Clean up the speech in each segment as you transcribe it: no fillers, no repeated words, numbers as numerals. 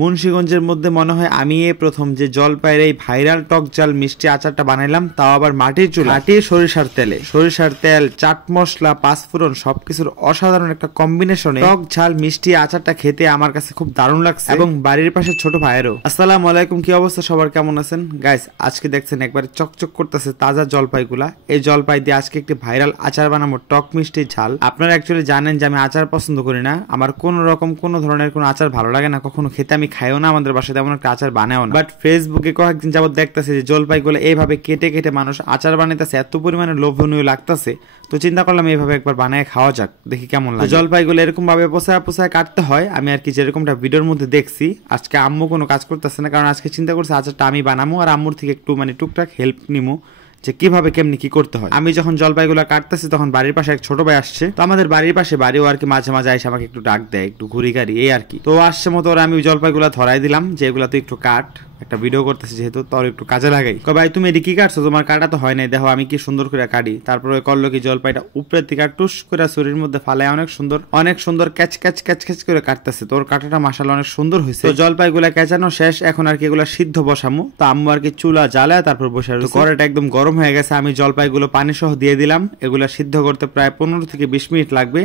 মুন্সিগঞ্জের মধ্যে মনে হয় আমি এই প্রথম যে জলপাইয়ের এই ভাইরাল টক ঝাল মিষ্টি আচারটা বানাইলাম, তাও আবার মাটির চুলা, মাটির সরিষার তেলে। সরিষার তেল, চাট মশলা, পাঁচফোড়ন সবকিছুর অসাধারণ একটা কম্বিনেশনে টক ঝাল মিষ্টি আচারটা খেতে আমার কাছে খুব দারুণ লাগছে, এবং বাড়ির পাশে ছোট ভাইয়েরও। আসসালামু আলাইকুম, কি অবস্থা সবার, কেমন আছেন গাইস? আজকে দেখছেন একবারে চকচক করতেছে তাজা জলপাইগুলা। এই জলপাই দিয়ে আজকে একটি ভাইরাল আচার বানাবো, টক মিষ্টি ঝাল। আপনারা অ্যাকচুয়ালি জানেন যে আমি আচার পছন্দ করি না, আমার কোনো রকম কোনো ধরনের কোনো আচার ভালো লাগে না, কখনো খেতে আমি খাইও না, আমাদের বাসায় তেমন একটা আচার বানাও না। বাট ফেসবুকে কয়েকদিন যাবত দেখতেছে যে জলপাইগুলো এইভাবে কেটে কেটে মানুষ আচার বানাইতেছে, এত পরিমাণে লোভনীয় লাগতেছে, তো চিন্তা করলাম এইভাবে একবার বানায় খাওয়া যাক, দেখি কেমন লাগে। জলপাইগুলো এরকম ভাবে পোষায় পোষায় কাটতে হয়, আমি আর কি যেরকমটা ভিডিওর মধ্যে দেখছি। আজকে আম্মু কোনো কাজ করতেছে না, কারণ আজকে চিন্তা করছে আচারটা আমি বানাবো আর আম্মুর থেকে একটু টুকটাক হেল্প নিবো যে কিভাবে কেমনি কি করতে হয়। আমি যখন জলপাইগুলো কাটতেছি তখন বাড়ির পাশে এক ছোট ভাই আসছে, তো আমাদের বাড়ির পাশে বাড়িও আর কি, মাঝে মাঝে এসে আমাকে একটু ডাক দেয়, একটু ঘুরি গাড়ি এই আর কি। তো আসছে মতো ওরা আমি জলপাইগুলো ধরাই দিলাম যে এগুলা তো একটু কাট, একটা ভিডিও করতেছি যেহেতু, তোর একটু কাজে লাগাই। ভাই তুমি এটি কি কাটছো, তোমার কাটা তো হয় নাই, দেখো আমি কি সুন্দর করে কাটি। তারপরে করলো কি জলপাইটা উপরের থেকে টুস করে শরীরের মধ্যে ফালায় অনেক সুন্দর ক্যাচ ক্যাচ ক্যাচ ক্যাচ করে কাটতেছে। তোর কাটাটা মাশাআল্লাহ অনেক সুন্দর হয়েছে। তো জলপাইগুলা কেচানো শেষ, এখন আর কি এগুলা সিদ্ধ বসামু। তো আম্মু আর কি চুলা জ্বালায় তারপর বসে, কড়াইটা একদম গরম হয়ে গেছে, আমি জলপাইগুলো পানি সহ দিয়ে দিলাম। এগুলা সিদ্ধ করতে প্রায় 15 থেকে 20 মিনিট লাগবে।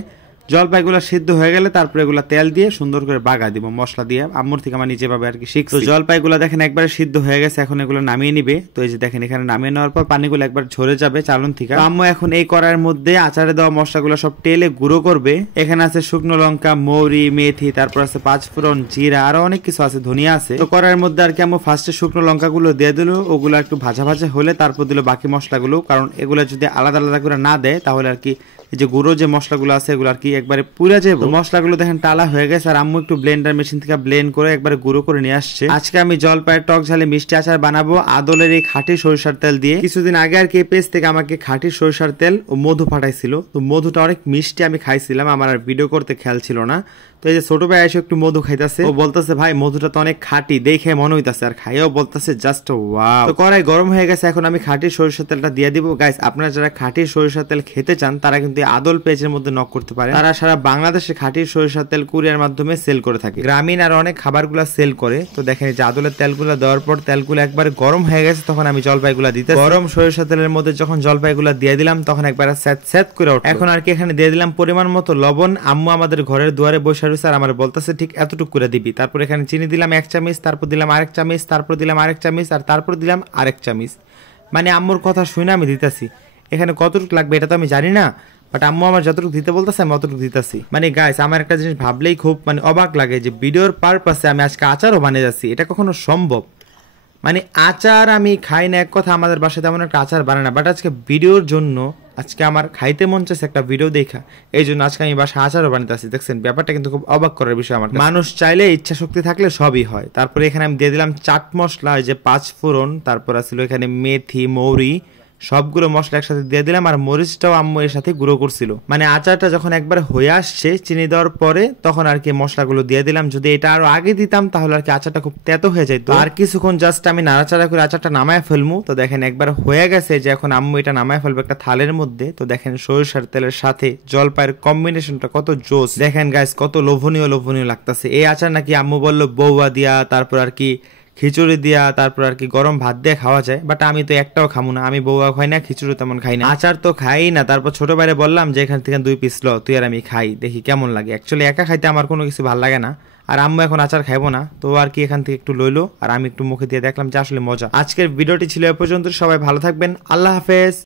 জলপাইগুলো সিদ্ধ হয়ে গেলে তারপরে এগুলা তেল দিয়ে সুন্দর করে বাগা দিব মশলা দিয়ে, আম্মুর থেকে আমার নিজে ভাবে আর কি শিখছি। তো জলপাইগুলো দেখেন একবারে সিদ্ধ হয়ে গেছে, এখন এগুলো নামিয়ে নিবে। তো এই যে দেখেন এখানে নামিয়ে নেওয়ার পর পানিগুলো একবার ঝরে যাবে চালন থেকে। আম্মু এখন এই কড়াইয়ের মধ্যে আচারে দেওয়া মশলাগুলো সব তেলে গুঁড়ো করবে। এখানে আছে শুকনো লঙ্কা, মৌরি, মেথি, তারপর আছে পাঁচফোড়ন, জিরা, আরো অনেক কিছু আছে, ধনিয়া আছে। তো কড়াইয়ের মধ্যে আর কি আম্মু ফার্স্টে শুকনো লঙ্কাগুলো দিয়ে দিল, ওগুলো একটু ভাজা ভাজা হলে তারপর দিল বাকি মশলাগুলো, কারণ এগুলো যদি আলাদা আলাদা করে না দেয় তাহলে আর কি এই যে গুঁড়ো যে মশলাগুলো আছে এগুলো আর কি একবারে পুরা যাবে। মশলাগুলো দেখেন টালা হয়ে গেছে, আর আম্মু একটু ব্লেন্ডার মেশিন থেকে ব্লেন্ড করে একবারে গুঁড়ো করে নিয়ে আসছে। আজকে আমি জলপাইয়ের টক ঝালে মিষ্টি আচার বানাবো আদলের এই খাঁটি সরিষার তেল দিয়ে। কিছুদিন আগে আর কি পেজ থেকে আমাকে খাঁটি সরিষার তেল ও মধু পাঠাইছিল, তো মধুটা অনেক মিষ্টি, আমি খাইছিলাম, আমার আর ভিডিও করতে খেয়াল ছিল না। তো এই যে ছোট ভাই এসে একটু মধু খাইতেছে, ও বলতেছে ভাই মধুটা তো অনেক খাঁটি, দেখে মনে হইতাছে, আর খাইও বলতেছে জাস্ট ওয়াও। তো কড়াই গরম হয়ে গেছে, এখন আমি খাঁটি সরিষার তেলটা দিয়ে দিব। গাইস আপনারা যারা খাঁটি সরিষার তেল খেতে চান তারা কিন্তু আদল পেজের মধ্যে নক করতে পারেন, তারা সারা বাংলাদেশে খাঁটি সরিষার তেল কুরিয়ার মাধ্যমে সেল করে থাকে, গ্রামীণ আর অনেক খাবারগুলা সেল করে। তো দেখেন যে আদলের তেলগুলা দেওয়ার পর তেলগুলো একবার গরম হয়ে গেছে, তখন আমি জলপাইগুলা দিতে, গরম সরিষার তেলের মধ্যে যখন জলপাইগুলা দিয়ে দিলাম তখন একবার স্যাঁত করে উঠলো। এখন আর কি এখানে দিয়ে দিলাম পরিমাণ মতো লবণ। আম্মু আমাদের ঘরের দুয়ারে বসে রয়েছে আর আমার বলতেছে ঠিক এতটুকু করে দিবি। তারপর এখানে চিনি দিলাম 1 চামচ, তারপর দিলাম আরেক চামচ, তারপর দিলাম আরেক চামচ, আর তারপর দিলাম আরেক চামচ। মানে আম্মুর কথা শুনে আমি দিতেছি, এখানে কতটুকু লাগবে এটা তো আমি জানি না, বাট আম্মু আমার যতটুকু দিতে বলতেছে আমি অতটুকু দিতেছি। মানে গাইস আমার একটা জিনিস ভাবলেই খুব অবাক লাগে যে ভিডিওর পারপাসে আমি আজকে আচারও বানিয়ে যাচ্ছি, এটা কখনো সম্ভব? আচার আমি খাই না এক কথা, আমাদের বাসায় তেমন একটা আচার বানায় না, বাট আজকে ভিডিওর জন্য আজকে আমার খাইতে মন চাইছে একটা ভিডিও দেখা, এই জন্য আজকে আমি বাসায় আচারও বানাইতেছি। দেখছেন ব্যাপারটা কিন্তু খুব অবাক করার বিষয় আমার, মানুষ চাইলে ইচ্ছা শক্তি থাকলে সবই হয়। তারপরে এখানে আমি দিয়ে দিলাম চাট মশলা, এই যে পাঁচফোড়ন, তারপর আসলে এখানে মেথি, মৌরি, সবগুলো মশলা একসাথে দিয়ে দিলাম, আর মরিচটাও আম্মু এর সাথে গুঁড়ো করছিল। আচারটা যখন একবার হয়ে আসছে চিনি দেওয়ার পরে তখন আর কি মশলাগুলো দিয়ে দিলাম। যদি এটা আরো আগে দিতাম তাহলে আর কি আচারটা খুব তেতো হয়ে যেত। আর কিছুক্ষণ জাস্ট আমি নাড়াচাড়া করে আচারটা নামায় ফেলবো। তো দেখেন একবার হয়ে গেছে, যে এখন আম্মু এটা নামায় ফেলবো একটা থালের মধ্যে। তো দেখেন সরিষার তেলের সাথে জলপাইয়ের কম্বিনেশনটা কত জোস, দেখেন গাইস কত লোভনীয় লোভনীয় লাগতেছে। এই আচার নাকি আম্মু বললো বউয়া দিয়া, তারপর আর কি খিচুড়ি দিয়া, তারপর আর কি গরম ভাত দিয়ে খাওয়া যায়, বাট আমি তো একটাও খাবো না, আমি বউয়া খাই না, খিচুড়ি তেমন খাই না, আচার তো খাই না। তারপর ছোট বাইরে বললাম যে এখান থেকে 2 পিস ল, তুই আর আমি খাই, দেখি কেমন লাগে। অ্যাকচুয়ালি একা খাইতে আমার কোনো কিছু ভালো লাগে না, আর আম্মু এখন আচার খাইবো না, তো আর কি এখান থেকে একটু লইলো, আর আমি একটু মুখে দিয়ে দেখলাম যে আসলে মজা। আজকের ভিডিওটি ছিল এ পর্যন্ত, সবাই ভালো থাকবেন, আল্লাহ হাফেজ।